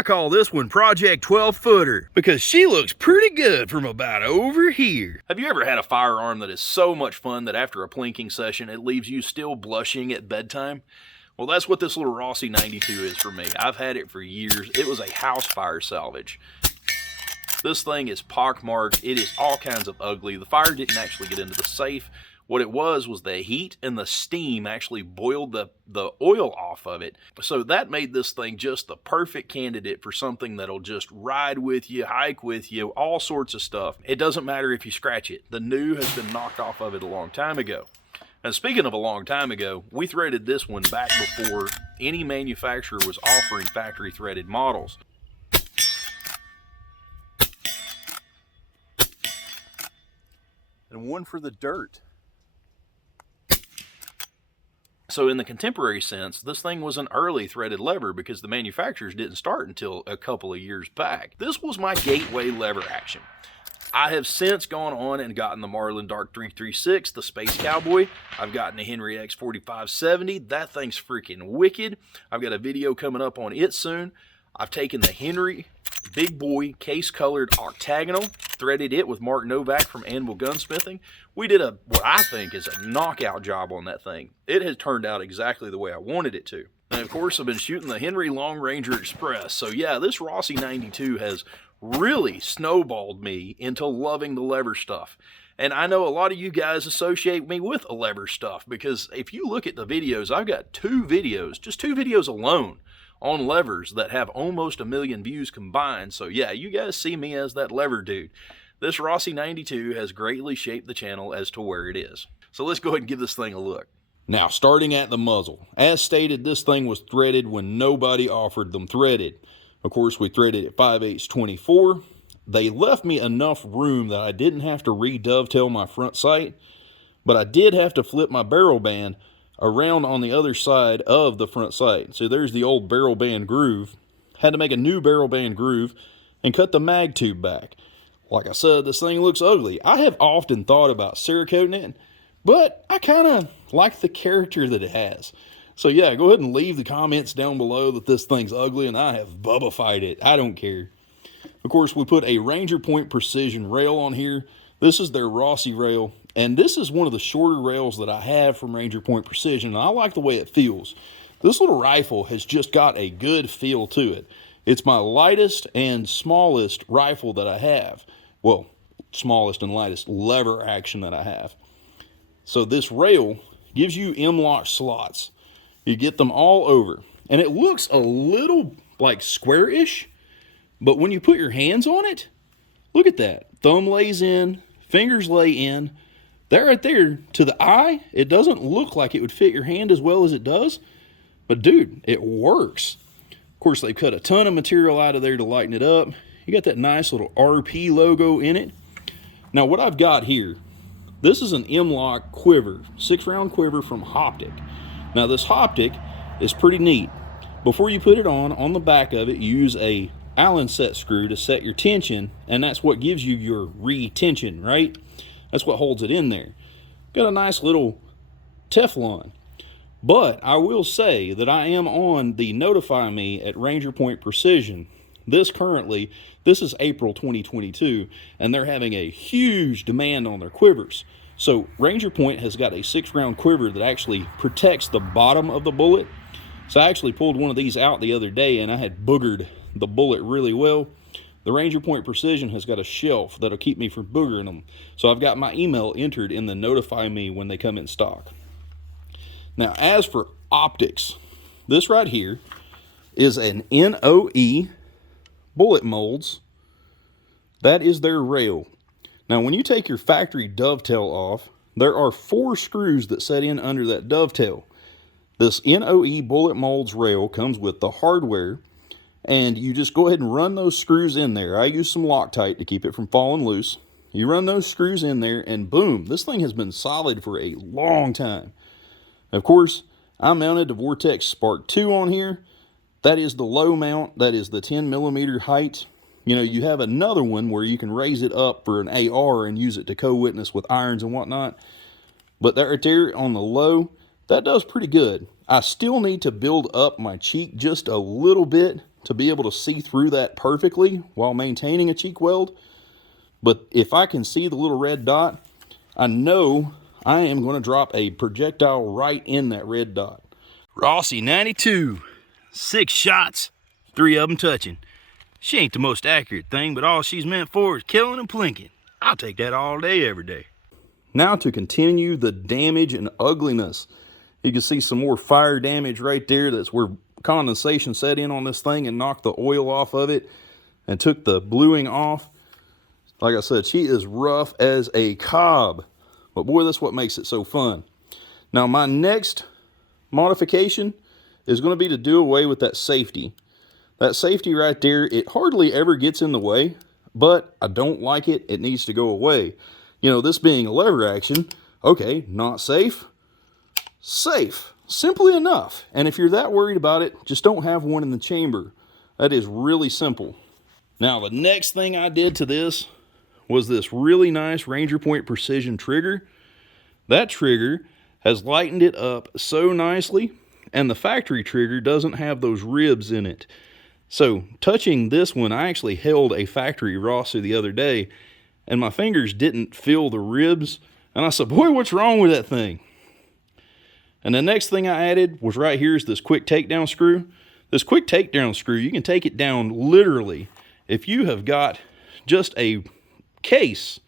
I call this one Project 12 Footer because she looks pretty good from about over here. Have you ever had a firearm that is so much fun that after a plinking session it leaves you still blushing at bedtime? Well, that's what this little Rossi 92 is for me. I've had it for years. It was a house fire salvage. This thing is pockmarked. It is all kinds of ugly. The fire didn't actually get into the safe. What it was the heat and the steam actually boiled the oil off of it. So that made this thing just the perfect candidate for something that'll just ride with you, hike with you, all sorts of stuff. It doesn't matter if you scratch it. The new has been knocked off of it a long time ago. And speaking of a long time ago, we threaded this one back before any manufacturer was offering factory threaded models. And one for the dirt. So in the contemporary sense, this thing was an early threaded lever because the manufacturers didn't start until a couple of years back. This was my gateway lever action. I have since gone on and gotten the Marlin Dark 336, the Space Cowboy. I've gotten the Henry X 4570. That thing's freaking wicked. I've got a video coming up on it soon. I've taken the Henry Big Boy case-colored octagonal, threaded it with Mark Novak from Anvil Gunsmithing. We did what I think is a knockout job on that thing. It has turned out exactly the way I wanted it to. And of course, I've been shooting the Henry Long Ranger Express. So yeah, this Rossi 92 has really snowballed me into loving the lever stuff. And I know a lot of you guys associate me with the lever stuff because if you look at the videos, I've got just two videos alone on levers that have almost 1 million views combined. So yeah, you guys see me as that lever dude. This Rossi 92 has greatly shaped the channel as to where it is. So let's go ahead and give this thing a look. Now, starting at the muzzle. As stated, this thing was threaded when nobody offered them threaded. Of course, we threaded at 5/8 24. They left me enough room that I didn't have to re-dovetail my front sight, but I did have to flip my barrel band around on the other side of the front sight. So there's the old barrel band groove. Had to make a new barrel band groove and cut the mag tube back. Like I said, this thing looks ugly. I have often thought about Cerakoting it, but I kind of like the character that it has. So yeah, go ahead and leave the comments down below that this thing's ugly and I have Bubba-fied it. I don't care. Of course, we put a Ranger Point Precision rail on here. This is their Rossi rail, and this is one of the shorter rails that I have from Ranger Point Precision, and I like the way it feels. This little rifle has just got a good feel to it. It's my lightest and smallest rifle that I have. Well, smallest and lightest lever action that I have. So this rail gives you mlok slots. You get them all over, and it looks a little like square-ish, but when you put your hands on it, look at that. Thumb lays in, fingers lay in. That right there, to the eye, it doesn't look like it would fit your hand as well as it does, but dude, it works. Of course, they've cut a ton of material out of there to lighten it up. You got that nice little RP logo in it. Now what I've got here, this is an mlok quiver, 6-round quiver from Hoptic. Now this Hoptic is pretty neat. Before you put it on the back of it, you use a Allen set screw to set your tension, and that's what gives you your retention, right? That's what holds it in there. Got a nice little Teflon. But I will say that I am on the Notify Me at Ranger Point Precision. This is April 2022, and they're having a huge demand on their quivers. So Ranger Point has got a 6-round quiver that actually protects the bottom of the bullet. So I actually pulled one of these out the other day, and I had boogered the bullet really well. The Ranger Point Precision has got a shelf that'll keep me from boogering them. So I've got my email entered in the Notify Me when they come in stock. Now, as for optics, this right here is an NOE bullet molds. That is their rail. Now, when you take your factory dovetail off, there are 4 screws that set in under that dovetail. This NOE bullet molds rail comes with the hardware, and you just go ahead and run those screws in there. I use some Loctite to keep it from falling loose. You run those screws in there, and boom, this thing has been solid for a long time. Of course, I mounted the Vortex Spark 2 on here. That is the low mount. That is the 10mm height. You know, you have another one where you can raise it up for an AR and use it to co-witness with irons and whatnot. But that right there on the low, that does pretty good. I still need to build up my cheek just a little bit to be able to see through that perfectly while maintaining a cheek weld. But if I can see the little red dot, I know I am going to drop a projectile right in that red dot. Rossi 92, 6 shots, 3 of them touching. She ain't the most accurate thing, but all she's meant for is killing and plinking. I'll take that all day, every day. Now to continue the damage and ugliness. You can see some more fire damage right there. That's where condensation set in on this thing and knocked the oil off of it and took the bluing off. Like I said, she is rough as a cob. But boy, that's what makes it so fun. Now my next modification is going to be to do away with that safety. That safety right there, it hardly ever gets in the way, but I don't like it. It needs to go away. You know, this being a lever action, okay, not safe, safe. Simply enough. And if you're that worried about it, just don't have one in the chamber. That is really simple. Now, the next thing I did to this was this really nice Ranger Point Precision trigger. That trigger has lightened it up so nicely, and the factory trigger doesn't have those ribs in it. So touching this one, I actually held a factory Rossi the other day, and my fingers didn't feel the ribs. And I said, boy, what's wrong with that thing? And the next thing I added was right here is this quick takedown screw. This quick takedown screw, you can take it down literally. If you have got just a case,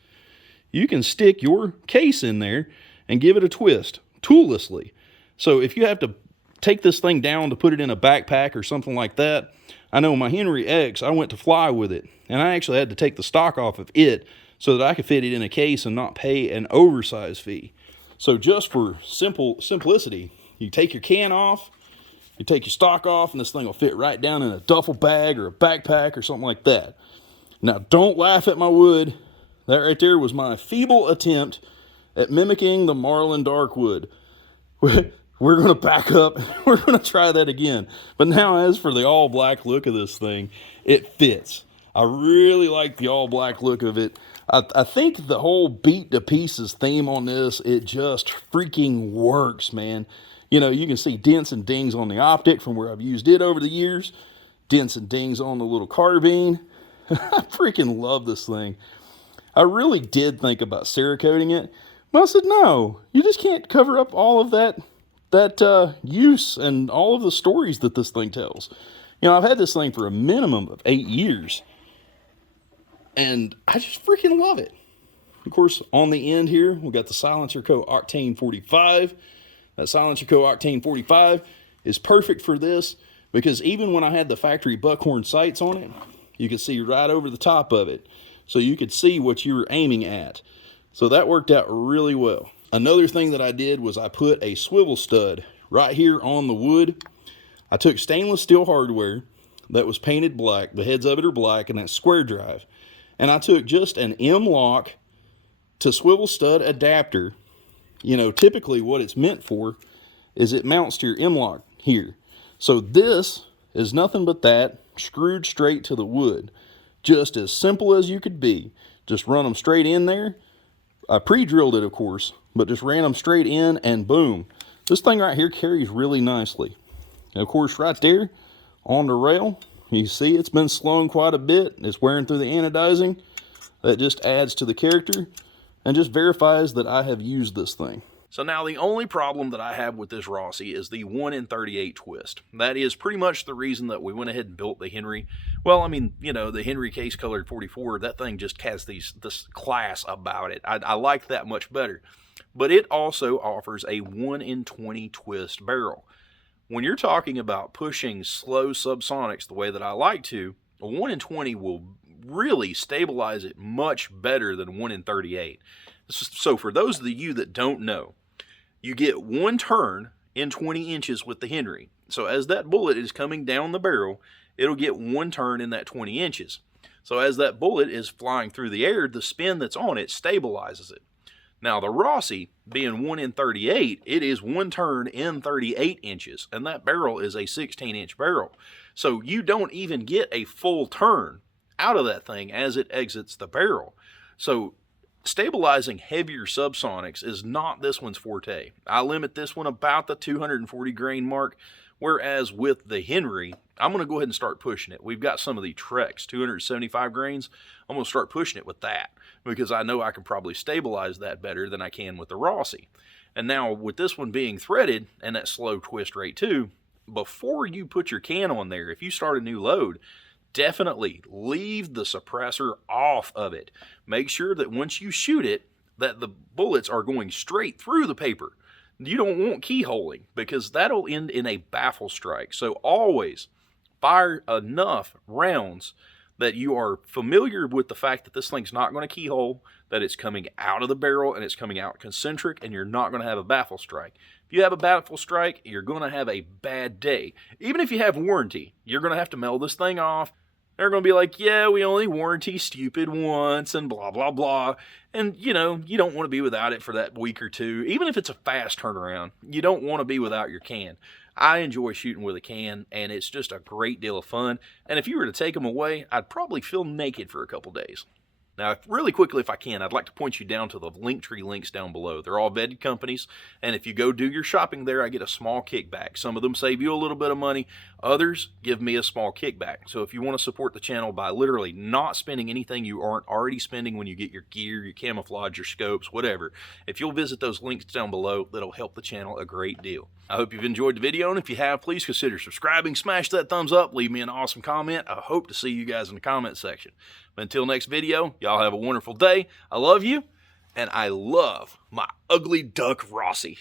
you can stick your case in there and give it a twist, toollessly. So if you have to take this thing down to put it in a backpack or something like that, I know my Henry X, I went to fly with it, and I actually had to take the stock off of it so that I could fit it in a case and not pay an oversized fee. So just for simplicity, you take your can off, you take your stock off, and this thing will fit right down in a duffel bag or a backpack or something like that. Now, don't laugh at my wood. That right there was my feeble attempt at mimicking the Marlin Darkwood. We're going to back up. We're going to try that again. But now, as for the all black look of this thing, it fits. I really like the all black look of it. I think the whole beat to pieces theme on this, it just freaking works, man. You know, you can see dents and dings on the optic from where I've used it over the years. Dents and dings on the little carbine. I freaking love this thing. I really did think about Cerakoting it. But I said, no, you just can't cover up all of that use and all of the stories that this thing tells. You know, I've had this thing for a minimum of 8 years, and I just freaking love it. Of course, on the end here, we've got the Silencerco Octane 45. That Silencerco Octane 45 is perfect for this because even when I had the factory buckhorn sights on it, you could see right over the top of it. So you could see what you were aiming at. So that worked out really well. Another thing that I did was I put a swivel stud right here on the wood. I took stainless steel hardware that was painted black. The heads of it are black, and that's square drive. And I took just an mlok to swivel stud adapter. You know, typically what it's meant for is it mounts to your mlok here. So this is nothing but that screwed straight to the wood. Just as simple as you could be. Just run them straight in there. I pre-drilled it, of course, but just ran them straight in and boom. This thing right here carries really nicely. And of course, right there on the rail, you see it's been slowing quite a bit. It's wearing through the anodizing. That just adds to the character and just verifies that I have used this thing. So now the only problem that I have with this Rossi is the 1 in 38 twist. That is pretty much the reason that we went ahead and built the Henry. Well, I mean, you know, the Henry case colored 44, that thing just has this class about it. I like that much better. But it also offers a 1 in 20 twist barrel. When you're talking about pushing slow subsonics the way that I like to, a 1 in 20 will really stabilize it much better than 1 in 38. So for those of you that don't know, you get one turn in 20 inches with the Henry. So as that bullet is coming down the barrel, it'll get one turn in that 20 inches. So as that bullet is flying through the air, the spin that's on it stabilizes it. Now the Rossi, being 1 in 38, it is one turn in 38 inches, and that barrel is a 16-inch barrel. So you don't even get a full turn out of that thing as it exits the barrel. So stabilizing heavier subsonics is not this one's forte. I limit this one about the 240 grain mark, whereas with the Henry, I'm going to go ahead and start pushing it. We've got some of the Trex 275 grains. I'm going to start pushing it with that because I know I can probably stabilize that better than I can with the Rossi. And now with this one being threaded and that slow twist rate too, before you put your can on there, if you start a new load, definitely leave the suppressor off of it. Make sure that once you shoot it, that the bullets are going straight through the paper. You don't want keyholing because that'll end in a baffle strike. So always fire enough rounds that you are familiar with the fact that this thing's not going to keyhole, that it's coming out of the barrel and it's coming out concentric, and you're not going to have a baffle strike. If you have a baffle strike, you're going to have a bad day. Even if you have warranty, you're going to have to mail this thing off. They're going to be like, yeah, we only warranty stupid once and blah, blah, blah. And, you know, you don't want to be without it for that week or two. Even if it's a fast turnaround, you don't want to be without your can. I enjoy shooting with a can, and it's just a great deal of fun. And if you were to take them away, I'd probably feel naked for a couple days. Now, really quickly, if I can, I'd like to point you down to the Linktree links down below. They're all vetted companies, and if you go do your shopping there, I get a small kickback. Some of them save you a little bit of money. Others give me a small kickback. So if you want to support the channel by literally not spending anything you aren't already spending when you get your gear, your camouflage, your scopes, whatever, if you'll visit those links down below, that'll help the channel a great deal. I hope you've enjoyed the video, and if you have, please consider subscribing, smash that thumbs up, leave me an awesome comment. I hope to see you guys in the comment section. But until next video, y'all have a wonderful day. I love you, and I love my ugly duck Rossi.